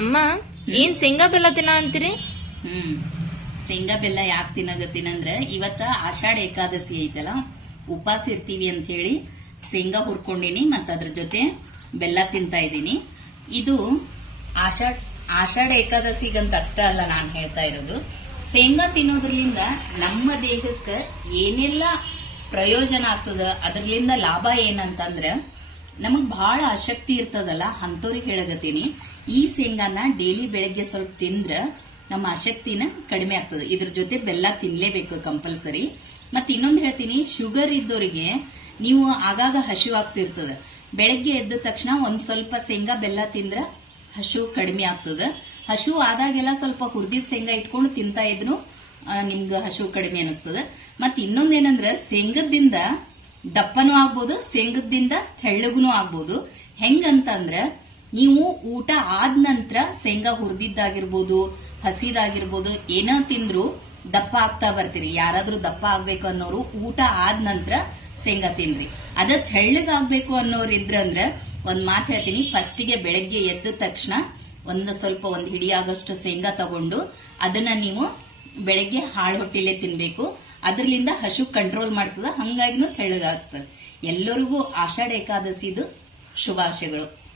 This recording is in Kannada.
ಅಮ್ಮ, ಏನ್ ಶೇಂಗಾ ಬೆಲ್ಲ ತಿನ್ನ ಅಂತೀರಿ? ಹ್ಮ್. ಶೇಂಗಾ ಬೆಲ್ಲ ಯಾಕೆ ತಿನ್ನಗತ್ತೀನಂದ್ರ ಇವತ್ತ ಆಷಾಢ ಏಕಾದಶಿ ಐತಲ್ಲ, ಉಪವಾಸ ಇರ್ತೀವಿ ಅಂತ ಹೇಳಿ ಶೇಂಗಾ ಹುರ್ಕೊಂಡಿನಿ ಮತ್ತ ಅದ್ರ ಜೊತೆ ಬೆಲ್ಲ ತಿಂತಾ ಇದ್ದೀನಿ. ಇದು ಆಷಾಢ ಆಷಾಢ ಏಕಾದಶಿಗಂತ ಅಷ್ಟ ಅಲ್ಲ ನಾನು ಹೇಳ್ತಾ ಇರೋದು. ಶೇಂಗಾ ತಿನ್ನೋದ್ರಿಂದ ನಮ್ಮ ದೇಹಕ್ಕೆ ಏನೆಲ್ಲ ಪ್ರಯೋಜನ ಆಗ್ತದ ಅದರ್ಲಿಂದ ಲಾಭ ಏನಂತಂದ್ರ ನಮಗ್ ಬಹಳ ಆಸಕ್ತಿ ಇರ್ತದಲ್ಲ ಅಂತವ್ರಿಗೆ ಹೇಳಗತ್ತೀನಿ ಈ ಶೇಂಗಾನ ಡೈಲಿ ಬೆಳಗ್ಗೆ ಸ್ವಲ್ಪ ತಿಂದ್ರ ನಮ್ಮ ಆಸಕ್ತಿನ ಕಡಿಮೆ ಆಗ್ತದೆ. ಇದ್ರ ಜೊತೆ ಬೆಲ್ಲ ತಿನ್ಲೇಬೇಕು ಕಂಪಲ್ಸರಿ. ಮತ್ತೆ ಇನ್ನೊಂದು ಹೇಳ್ತೀನಿ ಶುಗರ್ ಇದ್ದವರಿಗೆ ನೀವು ಆಗಾಗ ಹಸಿವು ಆಗ್ತಿರ್ತದೆ. ಬೆಳಗ್ಗೆ ಎದ್ದ ತಕ್ಷಣ ಒಂದು ಸ್ವಲ್ಪ ಶೇಂಗಾ ಬೆಲ್ಲ ತಿಂದ್ರ ಹಸಿವು ಕಡಿಮೆ ಆಗ್ತದೆ. ಹಸಿವು ಆದಾಗೆಲ್ಲ ಸ್ವಲ್ಪ ಹುರಿದಿದ ಶೇಂಗಾ ಇಟ್ಕೊಂಡು ತಿಂತಾ ಇದ್ರು ನಿಮ್ಗೆ ಹಸಿವು ಕಡಿಮೆ ಅನಿಸ್ತದೆ. ಮತ್ತೆ ಇನ್ನೊಂದೇನಂದ್ರೆ ಶೇಂಗದಿಂದ ದಪ್ಪನೂ ಆಗ್ಬೋದು ಶೇಂಗದಿಂದ ತೆಳ್ಳಗುನೂ ಆಗ್ಬೋದು. ಹೆಂಗಂತಂದ್ರ, ನೀವು ಊಟ ಆದ ನಂತರ ಶೇಂಗಾ ಹುರಿದಿದ್ದಾಗಿರ್ಬೋದು, ಹಸಿದಾಗಿರ್ಬೋದು, ಏನೋ ತಿಂದ್ರು ದಪ್ಪ ಆಗ್ತಾ ಬರ್ತೀರಿ. ಯಾರಾದ್ರೂ ದಪ್ಪ ಆಗ್ಬೇಕು ಅನ್ನೋರು ಊಟ ಆದ ನಂತರ ಶೇಂಗಾ ತಿನ್ರಿ. ಅದ ತೆಳ್ಳಗಾಗ್ಬೇಕು ಅನ್ನೋರು ಇದ್ರಂದ್ರ ಒಂದ್ ಮಾತು ಹೇಳ್ತೀನಿ. ಫಸ್ಟಿಗೆ ಬೆಳಗ್ಗೆ ಎದ್ದ ತಕ್ಷಣ ಒಂದು ಸ್ವಲ್ಪ ಒಂದು ಹಿಡಿಯಾಗಷ್ಟು ಶೇಂಗಾ ತಗೊಂಡು, ಅದನ್ನ ನೀವು ಬೆಳಗ್ಗೆ ಹಾಳು ಹೊಟ್ಟಿಲೆ ತಿನ್ಬೇಕು. ಅದರಿಂದ ಹಸು ಕಂಟ್ರೋಲ್ ಮಾಡ್ತದ. ಹಂಗಾಗಿನೂ ತೆಳ್ಳಗಾಗ್ತದೆ. ಎಲ್ಲರಿಗೂ ಆಷಾಢ ಏಕಾದಶಿದು ಶುಭಾಶಯಗಳು.